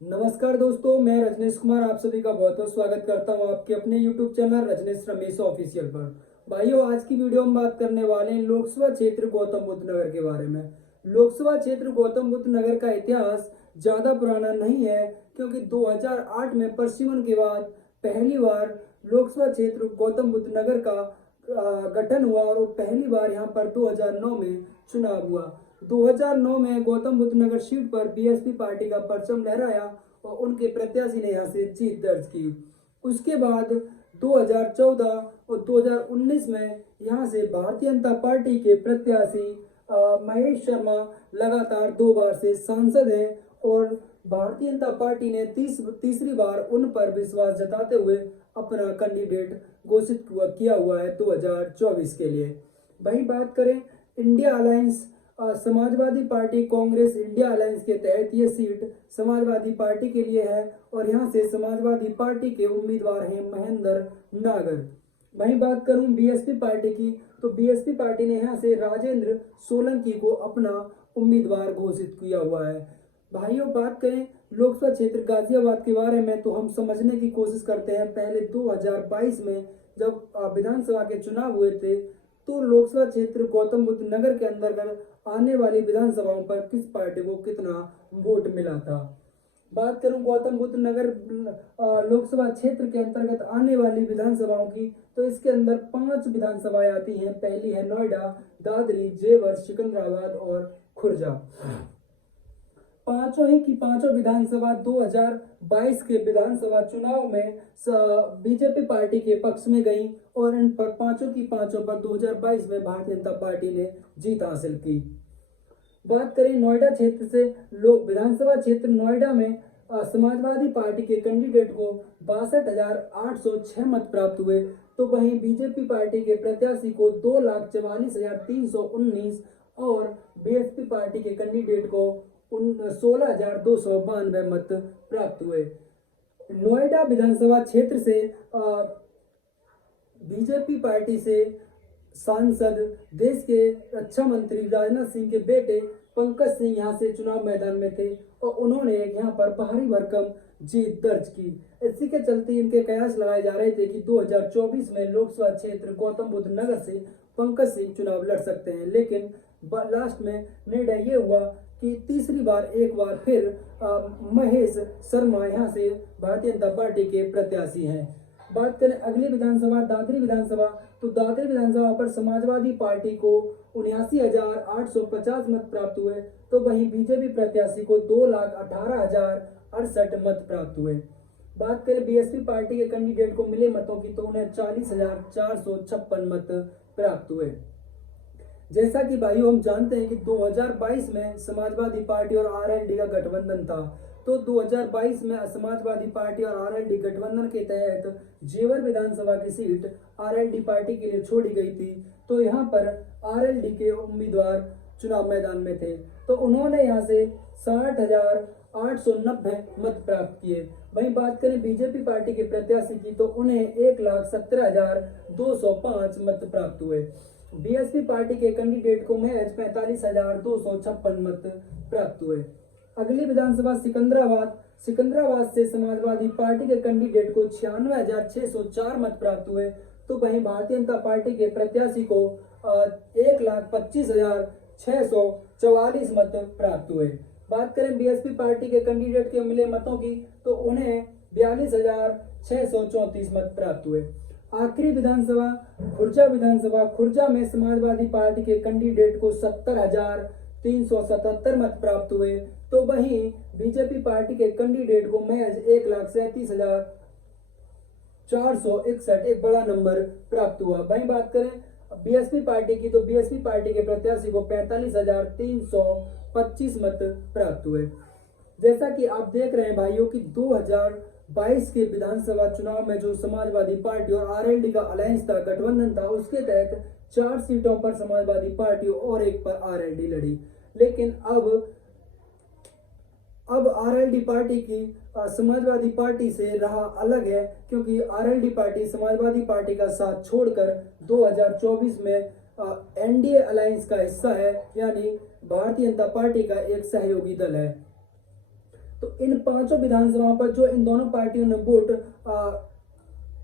नमस्कार दोस्तों, मैं रजनीश कुमार आप सभी का बहुत बहुत स्वागत करता हूं आपके अपने YouTube channel Rajneesh Ramesh official पर। भाइयों, आज की वीडियो में बात करने वाले हैं लोकसभा क्षेत्र गौतम बुद्ध नगर के बारे में। लोकसभा क्षेत्र गौतम बुद्ध नगर का इतिहास ज्यादा पुराना नहीं है, क्योंकि 2008 में प्रशिमन के बाद पहली बार लोकसभा क्षेत्र गौतम बुद्ध नगर का गठन हुआ और पहली बार यहाँ पर 2009 में चुनाव हुआ। 2009 में गौतम बुद्ध नगर सीट पर बीएसपी पार्टी का परचम लहराया और उनके प्रत्याशी ने यहाँ से जीत दर्ज की। उसके बाद 2014 और 2019 में यहाँ से भारतीय जनता पार्टी के प्रत्याशी महेश शर्मा लगातार 2 बार से सांसद हैं और भारतीय जनता पार्टी ने तीसरी बार उन पर विश्वास जताते हुए अपना कैंडिडेट घोषित किया हुआ है 2024 के लिए। वहीं बात करें India alliance, Samajwadi party Congress India alliance के तहत ये सीट समाजवादी पार्टी के लिए है और यहाँ से समाजवादी पार्टी के उम्मीदवार हैं महेंद्र नागर। वहीं बात करूं बीएसपी पार्टी की, तो बीएसपी पार्टी ने यहाँ से राजेंद्र सोलंकी को अपना उम्मीदवार घोषित किया हुआ है। भाइयों, बात करें लोकसभा क्षेत्र गाजियाबाद के बारे में तो हम समझने की कोशिश करते हैं। पहले 2022 में जब विधानसभा के चुनाव हुए थे तो लोकसभा क्षेत्र गौतम बुद्ध नगर के अंतर्गत आने वाली विधानसभाओं पर किस पार्टी को कितना वोट मिला था। बात करूं गौतम बुद्ध नगर लोकसभा क्षेत्र के अंतर्गत आने वाली विधानसभाओं की, तो इसके अंदर 5 विधानसभाएं आती हैं। पहली है नोएडा, दादरी, जेवर, सिकंदराबाद और खुर्जा। पांचों ही की पांचों विधानसभा 2022 के विधानसभा चुनाव में बीजेपी पार्टी के पक्ष में गई और इन पर पांचों की पांचों पर 2022 में भारतीय जनता पार्टी ने जीत हासिल की। बात करें नोएडा क्षेत्र से, लोग विधानसभा क्षेत्र नोएडा में समाजवादी पार्टी के कैंडिडेट को 62,806 मत प्राप्त हुए, तो वहीं बीजेपी पार्टी के प्रत्याशी को 2,44,319 और बीएसपी पार्टी के कैंडिडेट को 16,292 मत प्राप्त हुए। नोएडा विधानसभा क्षेत्र से बीजेपी पार्टी से सांसद देश के रक्षा मंत्री राजनाथ सिंह के बेटे पंकज सिंह यहाँ से चुनाव मैदान में थे और उन्होंने यहाँ पर भारी भरकम जीत दर्ज की। इसी के चलते इनके कयास लगाए जा रहे थे कि 2024 में लोकसभा क्षेत्र गौतम बुद्ध नगर से पंकज सिंह चुनाव लड़ सकते हैं, लेकिन लास्ट में निर्णय ये हुआ कि तीसरी बार एक बार फिर महेश शर्मा यहाँ से भारतीय जनता पार्टी के प्रत्याशी हैं। बात करें अगली विधानसभा दादरी विधानसभा, तो दादरी विधानसभा पर समाजवादी पार्टी को 79,850 मत प्राप्त हुए, तो वहीं बीजेपी प्रत्याशी को 2,18,068 मत प्राप्त हुए। बात करें बीएसपी पार्टी के कैंडिडेट को मिले मतों की, तो उन्हें 40,456 मत प्राप्त हुए। जैसा कि भाइयों हम जानते हैं कि 2022 में समाजवादी पार्टी और आरएलडी का गठबंधन था, तो 2022 में समाजवादी पार्टी और आरएलडी गठबंधन के तहत जेवर विधानसभा की सीट आरएलडी पार्टी के लिए छोड़ी गई थी, तो यहाँ पर आरएलडी के उम्मीदवार चुनाव मैदान में थे, तो उन्होंने यहाँ से 60,890 मत प्राप्त किए। वहीं बात करें बीजेपी पार्टी के प्रत्याशी की, तो उन्हें 1,17,205 मत प्राप्त हुए। बीएसपी पार्टी के कैंडिडेट को महज 45,256 मत प्राप्त हुए। अगली विधानसभा सिकंदराबाद से समाजवादी पार्टी के कैंडिडेट को 96,604 मत प्राप्त हुए, तो वहीं भारतीय जनता पार्टी के प्रत्याशी को 1,25,644 मत प्राप्त हुए। बात करें बीएसपी पार्टी के कैंडिडेट के मिले मतों की, तो उन्हें 42,634 मत प्राप्त हुए। आखिरी विधानसभा खुर्जा में समाजवादी पार्टी के कैंडिडेट को 70,377 मत प्राप्त हुए, तो वहीं बीजेपी पार्टी के कैंडिडेट को महज 1,37,461 एक बड़ा नंबर प्राप्त हुआ। वहीं बात करें बीएसपी पार्टी की, तो बीएसपी पार्टी के प्रत्याशी को 45,325 मत प्राप्त हुए। जैसा कि आप देख रहे हैं भाइयों कि 2022 के विधानसभा चुनाव में जो समाजवादी पार्टी और आरएलडी का अलायंस था, गठबंधन था, उसके तहत 4 सीटों पर समाजवादी पार्टी और एक पर आरएलडी लड़ी, लेकिन अब आरएलडी पार्टी की समाजवादी पार्टी से राह अलग है, क्योंकि आरएलडी पार्टी समाजवादी पार्टी का साथ छोड़कर 2024 में एनडीए अलायंस का हिस्सा है, यानी भारतीय जनता पार्टी का एक सहयोगी दल है। तो इन पांचों विधानसभाओं पर जो इन दोनों पार्टियों ने वोट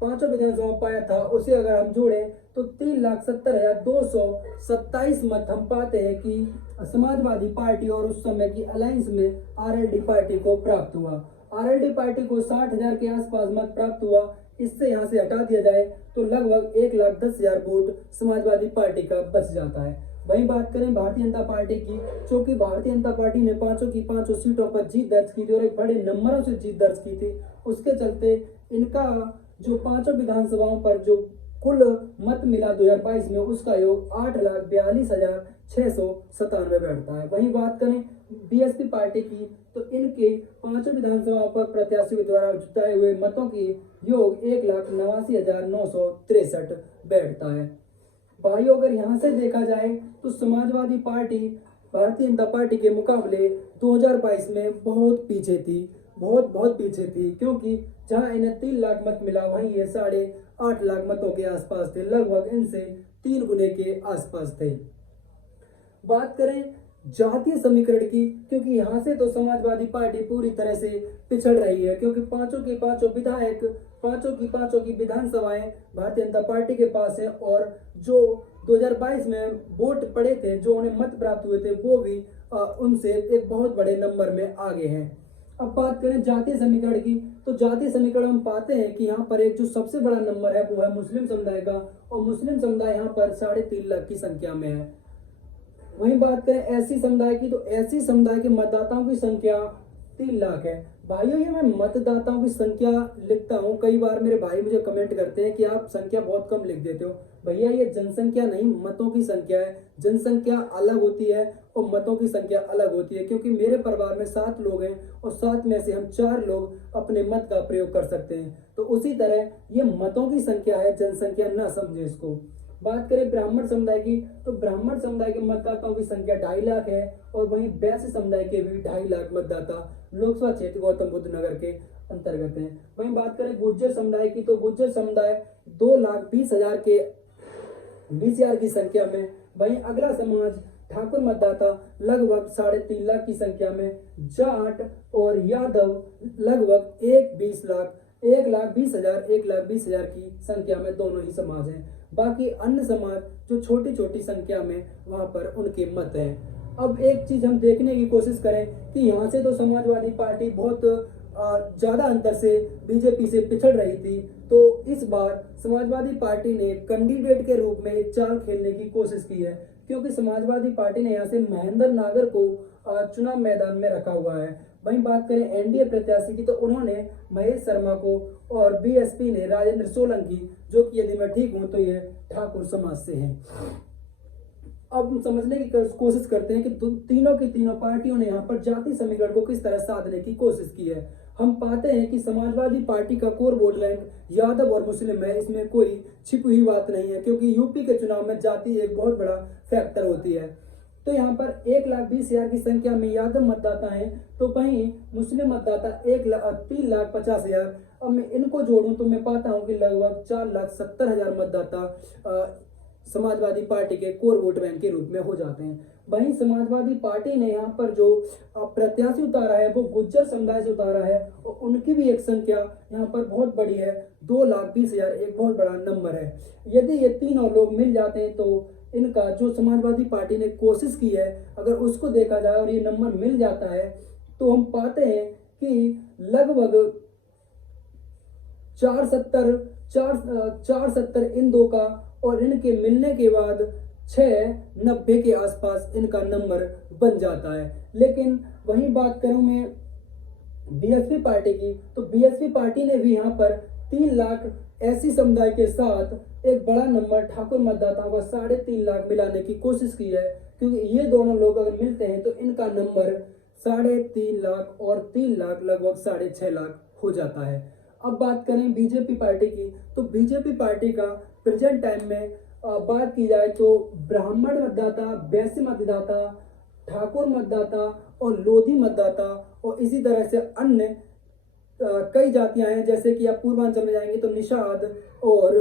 पांचों विधानसभा पाया था, उसे अगर हम जोड़ें तो 3,70,227 मत हम पाते हैं कि समाजवादी पार्टी और उस समय की अलायंस में आरएलडी पार्टी को प्राप्त हुआ। आरएलडी पार्टी को 60,000 के आसपास मत प्राप्त हुआ। इससे यहाँ से हटा दिया जाए तो लगभग 1,10,000 वोट समाजवादी पार्टी का बच जाता है। वहीं बात करें भारतीय जनता पार्टी की, चूंकि भारतीय जनता पार्टी ने पांचों की पांचों सीटों पर जीत दर्ज की थी और एक बड़े नंबरों से जीत दर्ज की थी, उसके चलते इनका जो पांचों विधानसभाओं पर जो कुल मत मिला 2022 में, उसका योग 8,42,697 बैठता है। वहीं बात करें बीएसपी पार्टी की, तो इनके पांचों विधानसभाओं पर प्रत्याशियों द्वारा जुटाए हुए मतों की योग 1,89,963 बैठता है। भाइयों, अगर यहाँ से देखा जाए तो समाजवादी पार्टी भारतीय जनता पार्टी के मुकाबले 2022 में बहुत पीछे थी, बहुत पीछे थी, क्योंकि जहां इन्हें 3 लाख मत मिला, वहीं ये 8.5 लाख मतों के आसपास थे, लगभग इनसे 3 गुने के आसपास थे। बात करें जातीय समीकरण की, क्योंकि यहाँ से तो समाजवादी पार्टी पूरी तरह से पिछड़ रही है, क्योंकि पांचों के पांचों विधायक, पांचों की विधानसभाएं भारतीय जनता पार्टी के पास है, और जो 2022 में वोट पड़े थे, जो उन्हें मत प्राप्त हुए थे, वो भी उनसे एक बहुत बड़े नंबर में आगे हैं। अब बात करें जातीय समीकरण की, तो जातीय समीकरण हम पाते हैं कि यहाँ पर एक जो सबसे बड़ा नंबर है वो है मुस्लिम समुदाय का, और मुस्लिम समुदाय यहाँ पर 3.5 लाख की संख्या में है। वहीं बात करें एससी समुदाय की, तो एससी समुदाय के मतदाताओं की संख्या 3 लाख है। भाइयों, ये मैं मतदाताओं की संख्या लिखता हूँ, कई बार मेरे भाई मुझे कमेंट करते हैं कि आप संख्या बहुत कम लिख देते हो। भैया, ये जनसंख्या नहीं, मतों की संख्या है। जनसंख्या अलग होती है और मतों की संख्या अलग होती है, क्योंकि मेरे परिवार में 7 लोग हैं और 7 में से हम 4 लोग अपने मत का प्रयोग कर सकते हैं। तो उसी तरह ये मतों की संख्या है, जनसंख्या ना समझे इसको। बात करें ब्राह्मण समुदाय की, तो ब्राह्मण समुदाय के मतदाताओं की संख्या 2.5 लाख है, और वहीं वैश्य समुदाय के भी 2.5 लाख मतदाता लोकसभा क्षेत्र गौतम बुद्ध नगर के अंतर्गत हैं। वहीं बात करें गुर्जर समुदाय की, तो गुर्जर समुदाय 2,20,000 की संख्या में। वहीं अगला समाज ठाकुर मतदाता लगभग 3.5 लाख की संख्या में। जाट और यादव लगभग 1,20,000 की संख्या में दोनों ही समाज हैं। बाकी अन्य समाज जो छोटी छोटी संख्या में, वहां पर उनके मत हैं। अब एक चीज हम देखने की कोशिश करें कि यहाँ से तो समाजवादी पार्टी बहुत ज्यादा अंतर से बीजेपी से पिछड़ रही थी, तो इस बार समाजवादी पार्टी ने कैंडिडेट के रूप में चाल खेलने की कोशिश की है, क्योंकि समाजवादी पार्टी ने यहाँ से महेंद्र नागर को चुनाव मैदान में रखा हुआ है। वहीं बात करें एनडीए प्रत्याशी की, तो उन्होंने महेश शर्मा को, और बीएसपी ने राजेंद्र सोलंकी, जो कि यदि मैं ठीक हूं तो ये ठाकुर समाज से हैं। अब हम समझने की कोशिश करते हैं कि तीनों की तीनों पार्टियों ने यहाँ पर जाति समीकरण को किस तरह साधने की कोशिश की है। हम पाते हैं कि समाजवादी पार्टी का कोर वोट बैंक यादव और मुस्लिम है, इसमें कोई छिपी हुई बात नहीं है, क्योंकि यूपी के चुनाव में जाति एक बहुत बड़ा फैक्टर होती है। तो यहाँ पर 1,20,000 की संख्या में यादव मतदाता हैं, तो वहीं मुस्लिम मतदाता 3,50,000। अब मैं इनको जोड़ूं तो मैं पाता हूं कि लगभग 4,70,000 मतदाता समाजवादी पार्टी के कोर वोट बैंक के रूप में हो जाते हैं। वहीं समाजवादी पार्टी ने यहाँ पर जो प्रत्याशी उतारा है वो गुज्जर समुदाय से उतारा है, और उनकी भी एक संख्या यहाँ पर बहुत बड़ी है, 2,20,000, एक बहुत बड़ा नंबर है। यदि ये तीनों लोग मिल जाते हैं तो इनका जो समाजवादी पार्टी ने कोशिश की है, अगर उसको देखा जाए और ये नंबर मिल जाता है, तो हम पाते हैं कि लगभग 470 इन दो का, और इनके मिलने के बाद 690 के आसपास इनका नंबर बन जाता है। लेकिन वहीं बात करूं मैं बीएसपी पार्टी की, तो बीएसपी पार्टी ने भी यहाँ पर 3 लाख एससी समुदाय के साथ एक बड़ा नंबर ठाकुर मतदाताओं का 3.5 लाख मिलाने की कोशिश की है, क्योंकि ये दोनों लोग अगर मिलते हैं तो इनका नंबर 3.5 लाख और 3 लाख लगभग 6.5 लाख हो जाता है। अब बात करें बीजेपी पार्टी की, तो बीजेपी पार्टी का प्रेजेंट टाइम में बात की जाए तो ब्राह्मण मतदाता, वैश्य मतदाता, ठाकुर मतदाता और लोधी मतदाता, और इसी तरह से अन्य कई जातियां हैं, जैसे कि आप पूर्वांचल में जाएंगे तो निषाद और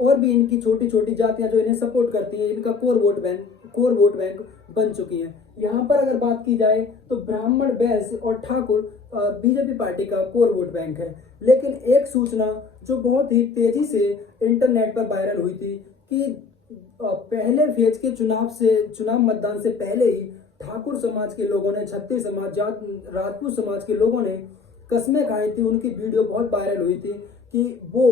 और भी इनकी छोटी छोटी जातियां जो इन्हें सपोर्ट करती हैं, इनका कोर वोट बैंक बन चुकी हैं। यहाँ पर अगर बात की जाए तो ब्राह्मण, बैश्य और ठाकुर बीजेपी पार्टी का कोर वोट बैंक है। लेकिन एक सूचना जो बहुत ही तेजी से इंटरनेट पर वायरल हुई थी कि पहले फेज के चुनाव मतदान से पहले ही ठाकुर समाज के लोगों ने, छत्तीस समाज, राजपूत समाज के लोगों ने कस्में खाई थी। उनकी वीडियो बहुत वायरल हुई थी कि वो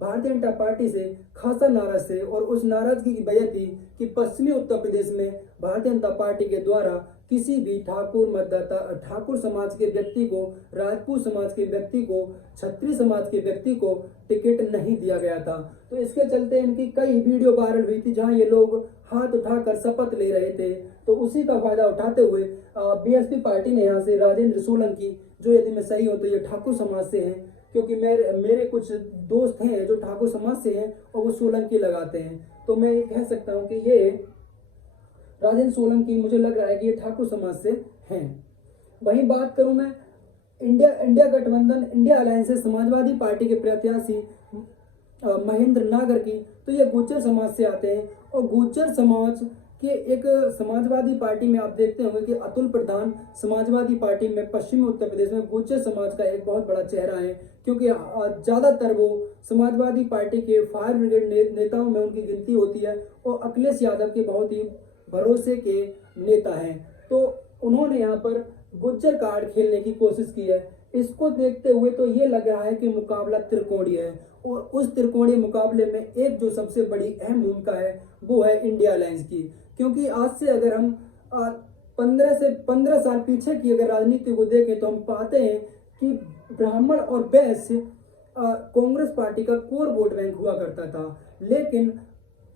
भारतीय जनता पार्टी से खासा नाराज थे और उस नाराजगी की वजह थी कि पश्चिमी उत्तर प्रदेश में भारतीय जनता पार्टी के द्वारा किसी भी ठाकुर समाज के व्यक्ति को, राजपूत समाज के व्यक्ति को, क्षत्रिय समाज के व्यक्ति को टिकट नहीं दिया गया था। तो इसके चलते इनकी कई वीडियो वायरल हुई थी जहां ये लोग हाथ उठाकर शपथ ले रहे थे। तो उसी का फायदा उठाते हुए बीएसपी पार्टी ने यहाँ से राजेंद्र सोलंकी, जो यदि मैं सही हूं तो ये ठाकुर समाज से हैं, क्योंकि मेरे कुछ दोस्त हैं जो ठाकुर समाज से हैं और वो सोलंकी लगाते हैं, तो मैं ये कह सकता हूँ कि ये राजेंद्र सोलंकी, मुझे लग रहा है कि ये ठाकुर समाज से हैं। वहीं बात करूं मैं इंडिया गठबंधन, इंडिया अलायंस से समाजवादी पार्टी के प्रत्याशी महेंद्र नागर की, तो ये गुर्जर समाज से आते हैं। और गुर्जर समाज के एक समाजवादी पार्टी में आप देखते होंगे कि अतुल प्रधान समाजवादी पार्टी में पश्चिमी उत्तर प्रदेश में गुर्जर समाज का एक बहुत बड़ा चेहरा है, क्योंकि ज़्यादातर वो समाजवादी पार्टी के फायर ब्रिगेड नेताओं में उनकी गिनती होती है और अखिलेश यादव के बहुत ही भरोसे के नेता हैं। तो उन्होंने यहाँ पर गुज्जर कार्ड खेलने की कोशिश की है। इसको देखते हुए तो ये लग रहा है कि मुकाबला त्रिकोणीय है और उस त्रिकोणीय मुकाबले में एक जो सबसे बड़ी अहम भूमिका है वो है इंडिया अलायंस की, क्योंकि आज से अगर हम 15 साल पीछे की अगर राजनीति को देखें तो हम पाते हैं कि ब्राह्मण और बैश्य कांग्रेस पार्टी का कोर वोट बैंक हुआ करता था। लेकिन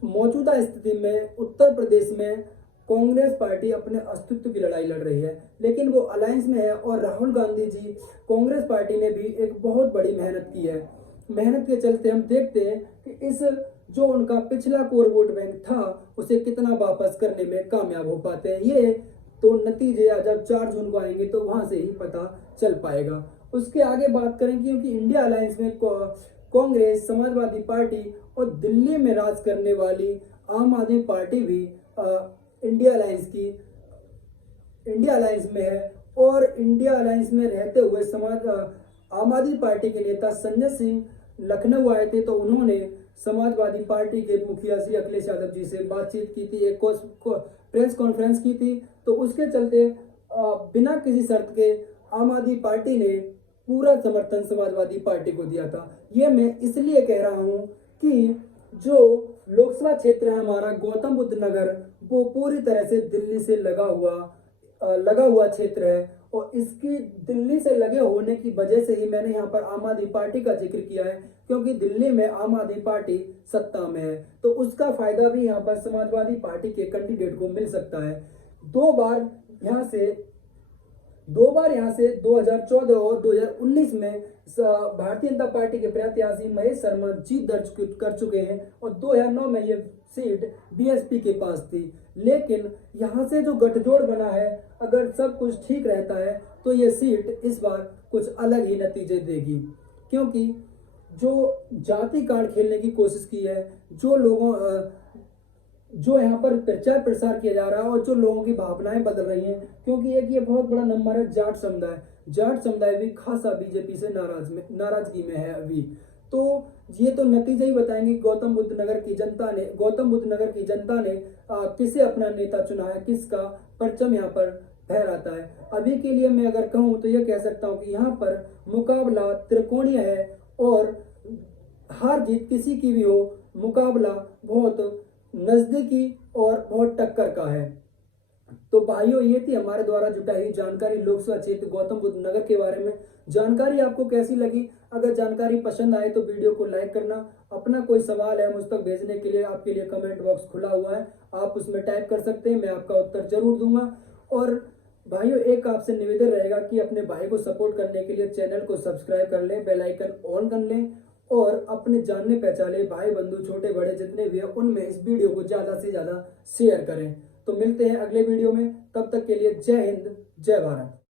मौजूदा स्थिति में उत्तर प्रदेश में कांग्रेस पार्टी अपने अस्तित्व की लड़ाई लड़ रही है, लेकिन वो अलायंस में है और राहुल गांधी जी, कांग्रेस पार्टी ने भी एक बहुत बड़ी मेहनत की है। मेहनत के चलते हम देखते हैं कि इस जो उनका पिछला कोर वोट बैंक था उसे कितना वापस करने में कामयाब हो पाते हैं। ये तो नतीजे जब 4 जून को आएंगे तो वहां से ही पता चल पाएगा। उसके आगे बात करें, क्योंकि इंडिया अलायंस में कांग्रेस, समाजवादी पार्टी और दिल्ली में राज करने वाली आम आदमी पार्टी भी इंडिया अलायंस में है। और इंडिया अलायंस में रहते हुए आम आदमी पार्टी के नेता संजय सिंह लखनऊ आए थे, तो उन्होंने समाजवादी पार्टी के मुखिया श्री अखिलेश यादव जी से बातचीत की थी, एक प्रेस कॉन्फ्रेंस की थी। तो उसके चलते बिना किसी शर्त के आम आदमी पार्टी ने पूरा समर्थन समाजवादी पार्टी को दिया था। ये मैं इसलिए कह रहा हूँ कि जो लोकसभा क्षेत्र है हमारा गौतम बुद्ध नगर, वो पूरी तरह से दिल्ली से लगा हुआ क्षेत्र है और इसकी दिल्ली से लगे होने की वजह से ही मैंने यहाँ पर आम आदमी पार्टी का जिक्र किया है, क्योंकि दिल्ली में आम आदमी पार्टी सत्ता में है, तो उसका फायदा भी यहाँ पर समाजवादी पार्टी के कैंडिडेट को मिल सकता है। दो बार यहाँ से 2014 और 2019 में भारतीय जनता पार्टी के प्रत्याशी महेश शर्मा जीत दर्ज कर चुके हैं और 2009 में ये सीट बीएसपी के पास थी। लेकिन यहाँ से जो गठजोड़ बना है, अगर सब कुछ ठीक रहता है तो ये सीट इस बार कुछ अलग ही नतीजे देगी, क्योंकि जो जाति कार्ड खेलने की कोशिश की है, जो यहाँ पर प्रचार प्रसार किया जा रहा है और जो लोगों की भावनाएं बदल रही हैं, क्योंकि एक ये बहुत बड़ा नंबर है जाट समुदाय भी खासा बीजेपी से नाराजगी में है अभी। तो ये तो नतीजा ही बताएंगे गौतम बुद्ध नगर की जनता ने किसे अपना नेता चुना है, किसका परचम यहाँ पर फहराता है। अभी के लिए मैं अगर कहूँ तो ये कह सकता हूँ कि यहाँ पर मुकाबला त्रिकोणीय है और हार जीत किसी की भी हो, मुकाबला बहुत नजदीकी और बहुत टक्कर का है। तो भाइयों, ये थी हमारे द्वारा जुटाई जानकारी लोकसभा क्षेत्र गौतम बुद्ध नगर के बारे में। जानकारी आपको कैसी लगी? अगर जानकारी पसंद आए तो वीडियो को लाइक करना। अपना कोई सवाल है मुझ तक भेजने के लिए आपके लिए कमेंट बॉक्स खुला हुआ है, आप उसमें टाइप कर सकते हैं, मैं आपका उत्तर जरूर दूंगा। और भाइयों, एक आपसे निवेदन रहेगा कि अपने भाई को सपोर्ट करने के लिए चैनल को सब्सक्राइब कर लें, बेल आइकन ऑन कर लें और अपने जानने पहचाने भाई बंधु छोटे बड़े जितने भी हैं उनमें इस वीडियो को ज़्यादा से ज़्यादा शेयर करें। तो मिलते हैं अगले वीडियो में, तब तक के लिए जय हिंद, जय भारत।